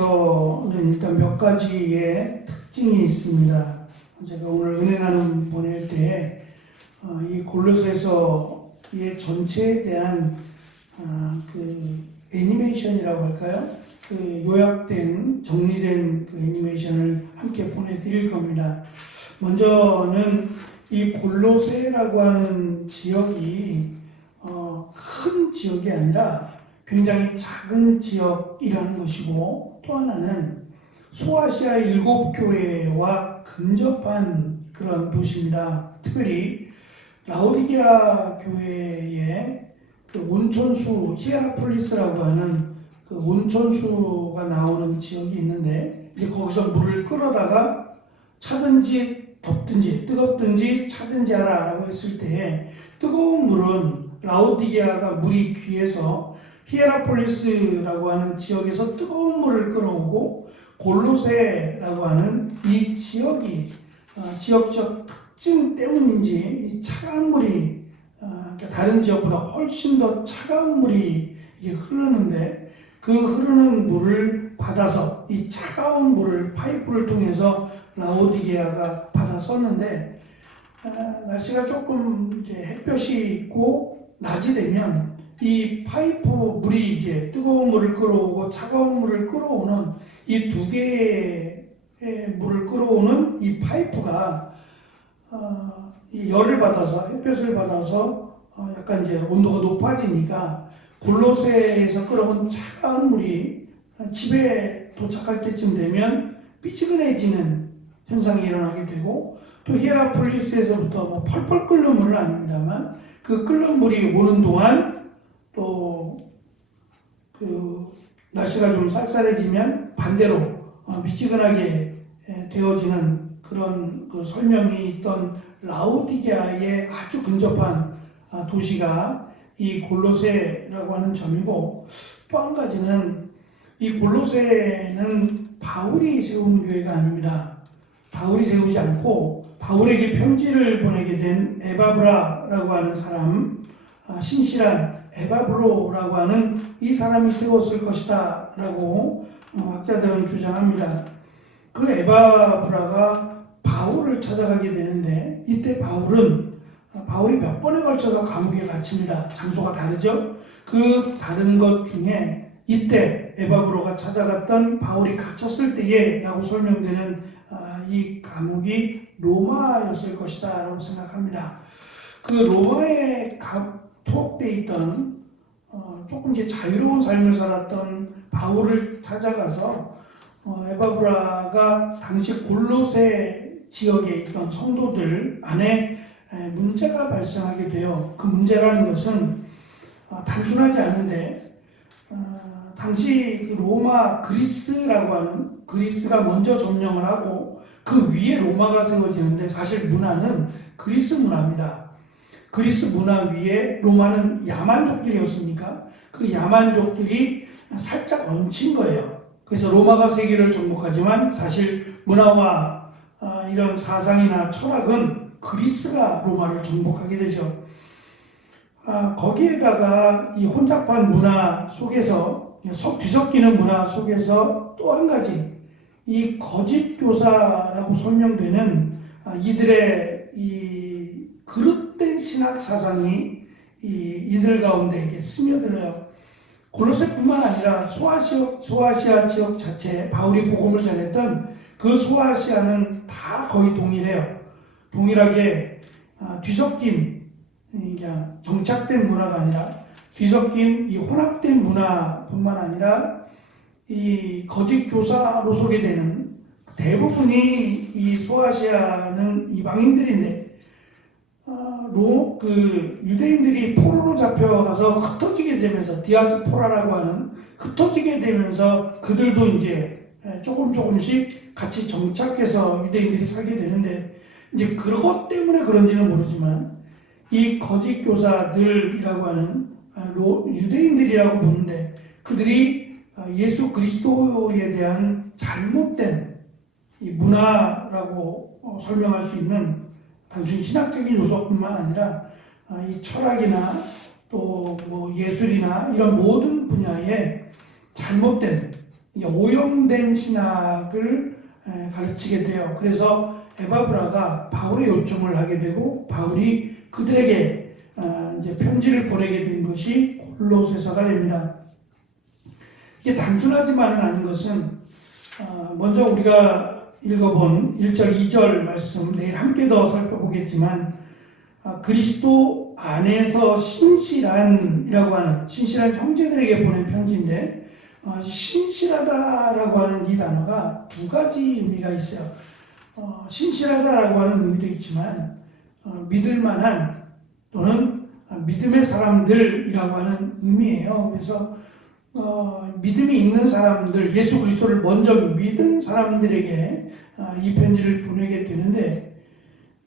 골로새서는 일단 몇 가지의 특징이 있습니다. 제가 오늘 은혜 나눔 보낼 때 이 골로새서의 전체에 대한 그 애니메이션이라고 할까요? 그 요약된 정리된 그 애니메이션을 함께 보내드릴 겁니다. 먼저는 이 골로새라고 하는 지역이 큰 지역이 아니라 굉장히 작은 지역이라는 것이고, 또 하나는 소아시아 7교회와 근접한 그런 도시입니다. 특별히 라오디게아 교회의 그 온천수 히에라폴리스라고 하는 그 온천수가 나오는 지역이 있는데, 이제 거기서 물을 끌어다가 차든지 덥든지 뜨겁든지 차든지 하라라고 했을 때에, 뜨거운 물은 라오디게아가 물이 귀해서 히에라폴리스라고 하는 지역에서 뜨거운 물을 끌어오고, 골로새라고 하는 이 지역이 지역적 특징 때문인지 이 차가운 물이 다른 지역보다 훨씬 더 차가운 물이 이게 흐르는데, 그 흐르는 물을 받아서 이 차가운 물을 파이프를 통해서 라오디게아가 받아 썼는데, 날씨가 조금 이제 햇볕이 있고 낮이 되면 이 파이프 물이 이제 뜨거운 물을 끌어오고 차가운 물을 끌어오는 이 두 개의 물을 끌어오는 이 파이프가 이 열을 받아서 햇볕을 받아서 약간 이제 온도가 높아지니까 골로새에서 끌어온 차가운 물이 집에 도착할 때쯤 되면 삐지근해지는 현상이 일어나게 되고, 또 히에라폴리스에서부터 뭐 펄펄 끓는 물은 아닙니다만 그 끓는 물이 오는 동안 또 그 날씨가 좀 쌀쌀해지면 반대로 미지근하게 되어지는 그런 그 설명이 있던 라오디게아에 아주 근접한 도시가 이 골로새라고 하는 점이고, 또 한 가지는 이 골로새는 바울이 세운 교회가 아닙니다. 바울이 세우지 않고 바울에게 편지를 보내게 된 에바브라라고 하는 사람, 신실한 에바브로라고 하는 이 사람이 세웠을 것이다 라고 학자들은 주장합니다. 그 에바브라가 바울을 찾아가게 되는데, 이때 바울이 몇 번에 걸쳐서 감옥에 갇힙니다. 장소가 다르죠? 그 다른 것 중에 이때 에바브로가 찾아갔던 바울이 갇혔을 때에 라고 설명되는 이 감옥이 로마였을 것이다 라고 생각합니다. 그 로마에 투옥되어 있던 조금 이제 자유로운 삶을 살았던 바울을 찾아가서 에바브라가 당시 골로새 지역에 있던 성도들 안에 문제가 발생하게 돼요. 그 문제라는 것은 단순하지 않은데, 당시 그 로마 그리스라고 하는, 그리스가 먼저 점령을 하고 그 위에 로마가 세워지는데, 사실 문화는 그리스 문화입니다. 그리스 문화 위에 로마는 야만족들이었으니까 그 야만족들이 살짝 얹힌 거예요. 그래서 로마가 세계를 정복하지만 사실 문화와 이런 사상이나 철학은 그리스가 로마를 정복하게 되죠. 거기에다가 이 혼잡한 문화 속에서, 뒤섞이는 문화 속에서 또 한 가지, 이 거짓 교사라고 설명되는 이들의 이 그릇된 신학 사상이 이들 가운데 이게 스며들어요. 골로새뿐만 아니라 소아시아 지역 자체, 바울이 복음을 전했던 그 소아시아는 다 거의 동일해요. 동일하게 뒤섞인, 정착된 문화가 아니라 뒤섞인 이 혼합된 문화뿐만 아니라 이 거짓 교사로 소개되는, 대부분이 이 소아시아는 이방인들인데, 그 유대인들이 포로로 잡혀가서 흩어지게 되면서, 디아스포라라고 하는, 흩어지게 되면서 그들도 이제 조금씩 같이 정착해서 유대인들이 살게 되는데, 이제 그것 때문에 그런지는 모르지만 이 거짓 교사들이라고 하는 유대인들이라고 부르는데, 그들이 예수 그리스도에 대한 잘못된 이 문화라고 설명할 수 있는, 단순히 신학적인 요소뿐만 아니라 이 철학이나 또 뭐 예술이나 이런 모든 분야에 잘못된 이제 오염된 신학을 가르치게 돼요. 그래서 에바브라가 바울의 요청을 하게 되고 바울이 그들에게 이제 편지를 보내게 된 것이 골로새서가 됩니다. 이게 단순하지만은 않은 것은 먼저 우리가 읽어본 1절, 2절 말씀 내일 함께 더 살펴보겠지만 그리스도 안에서 신실한이라고 하는 신실한 형제들에게 보낸 편지인데 신실하다라고 하는 이 단어가 두 가지 의미가 있어요. 신실하다라고 하는 의미도 있지만 믿을 만한 또는 믿음의 사람들이라고 하는 의미예요. 그래서 믿음이 있는 사람들, 예수 그리스도를 먼저 믿은 사람들에게 이 편지를 보내게 되는데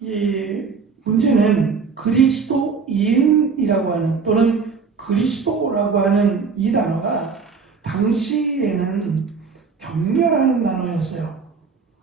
이 문제는 그리스도인이라고 하는 또는 그리스도라고 하는 이 단어가 당시에는 경멸하는 단어였어요.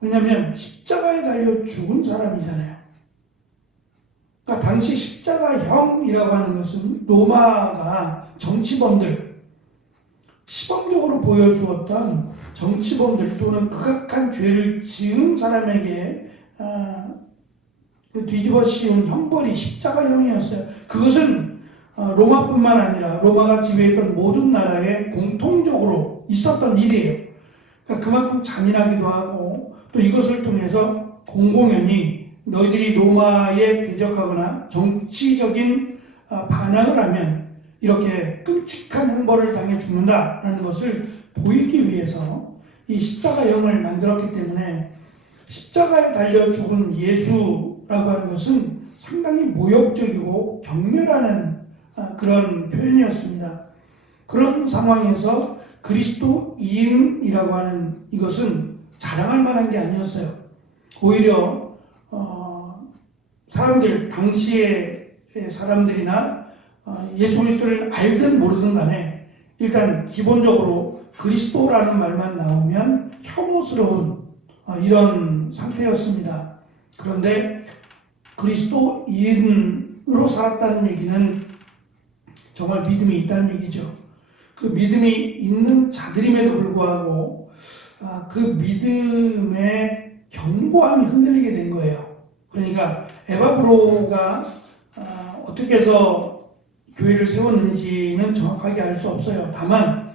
왜냐하면 십자가에 달려 죽은 사람이잖아요. 그러니까 당시 십자가형이라고 하는 것은 로마가 정치범들, 시범적으로 보여주었던 정치범들 또는 극악한 죄를 지은 사람에게 뒤집어 씌운 형벌이 십자가형이었어요. 그것은 로마뿐만 아니라 로마가 지배했던 모든 나라에 공통적으로 있었던 일이에요. 그러니까 그만큼 잔인하기도 하고 또 이것을 통해서 공공연히 너희들이 로마에 대적하거나 정치적인 반항을 하면 이렇게 끔찍한 형벌을 당해 죽는다라는 것을 보이기 위해서 이 십자가형을 만들었기 때문에 십자가에 달려 죽은 예수라고 하는 것은 상당히 모욕적이고 경멸하는 그런 표현이었습니다. 그런 상황에서 그리스도인이라고 하는 이것은 자랑할 만한 게 아니었어요. 오히려 사람들, 당시의 사람들이나 예수 그리스도를 알든 모르든 간에 일단 기본적으로 그리스도라는 말만 나오면 혐오스러운 이런 상태였습니다. 그런데 그리스도인으로 살았다는 얘기는 정말 믿음이 있다는 얘기죠. 그 믿음이 있는 자들임에도 불구하고 그 믿음의 견고함이 흔들리게 된 거예요. 그러니까 에바브로가 어떻게 해서 교회를 세웠는지는 정확하게 알 수 없어요. 다만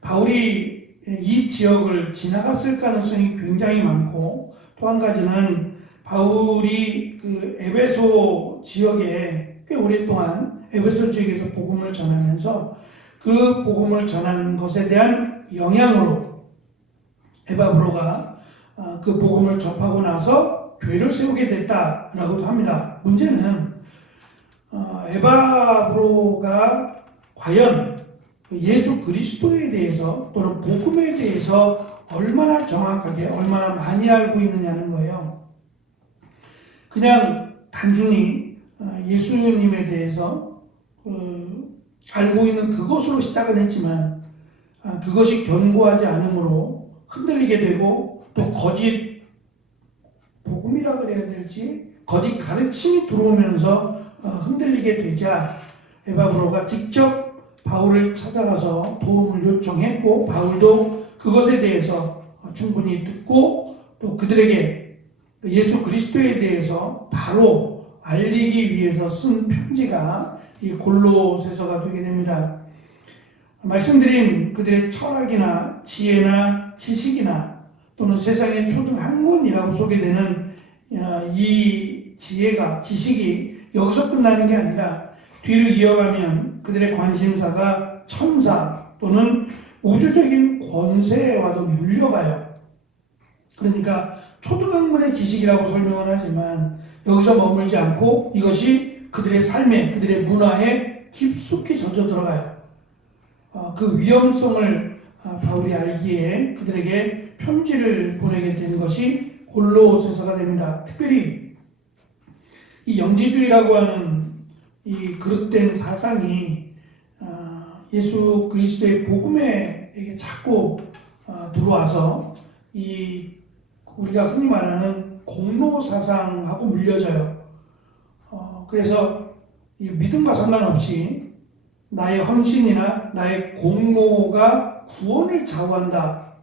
바울이 이 지역을 지나갔을 가능성이 굉장히 많고 또 한 가지는 바울이 그 에베소 지역에 꽤 오랫동안 에베소 지역에서 복음을 전하면서 그 복음을 전한 것에 대한 영향으로 에바브로가 그 복음을 접하고 나서 교회를 세우게 됐다라고도 합니다. 문제는 에바브로가 과연 예수 그리스도에 대해서 또는 복음에 대해서 얼마나 정확하게 얼마나 많이 알고 있느냐는 거예요. 그냥 단순히 예수님에 대해서 알고 있는 그것으로 시작은 했지만 그것이 견고하지 않으므로 흔들리게 되고 또 거짓 복음이라 그래야 될지 거짓 가르침이 들어오면서 흔들리게 되자 에바브로가 직접 바울을 찾아가서 도움을 요청했고 바울도 그것에 대해서 충분히 듣고 또 그들에게 예수 그리스도에 대해서 바로 알리기 위해서 쓴 편지가 이 골로새서가 되게 됩니다. 말씀드린 그들의 철학이나 지혜나 지식이나 또는 세상의 초등 학문이라고 소개되는 이 지혜가 지식이 여기서 끝나는 게 아니라 뒤를 이어가면 그들의 관심사가 천사 또는 우주적인 권세와도 물려가요. 그러니까 초등학문의 지식이라고 설명을 하지만 여기서 머물지 않고 이것이 그들의 삶에 그들의 문화에 깊숙이 젖어 들어가요. 그 위험성을 바울이 알기에 그들에게 편지를 보내게 된 것이 골로새서가 됩니다. 특별히 이 영지주의라고 하는 이 그릇된 사상이 예수 그리스도의 복음에 자꾸 들어와서 이 우리가 흔히 말하는 공로 사상하고 물려져요. 그래서 이 믿음과 상관없이 나의 헌신이나 나의 공로가 구원을 좌우한다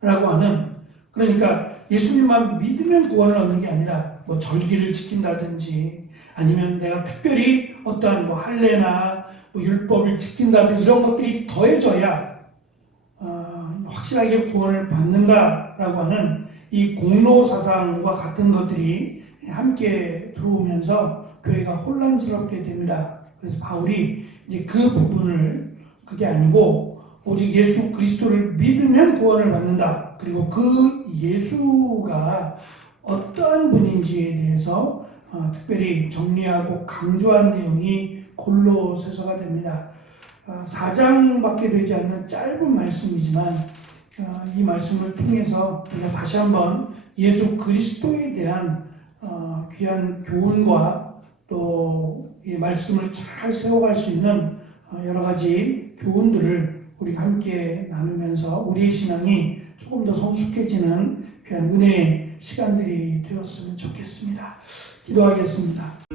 라고 하는, 그러니까 예수님만 믿으면 구원을 얻는 게 아니라 뭐 절기를 지킨다든지 아니면 내가 특별히 어떠한 뭐 할례나 뭐 율법을 지킨다든지 이런 것들이 더해져야 확실하게 구원을 받는다라고 하는 이 공로 사상과 같은 것들이 함께 들어오면서 교회가 혼란스럽게 됩니다. 그래서 바울이 이제 그 부분을, 그게 아니고 오직 예수 그리스도를 믿으면 구원을 받는다. 그리고 그 예수가 어떠한 분인지에 대해서 특별히 정리하고 강조한 내용이 골로새서가 됩니다. 4장밖에 되지 않는 짧은 말씀이지만 이 말씀을 통해서 우리가 다시 한번 예수 그리스도에 대한 귀한 교훈과 또 이 말씀을 잘 세워갈 수 있는 여러 가지 교훈들을 우리가 함께 나누면서 우리의 신앙이 조금 더 성숙해지는 귀한 은혜의 시간들이 되었으면 좋겠습니다. 기도하겠습니다.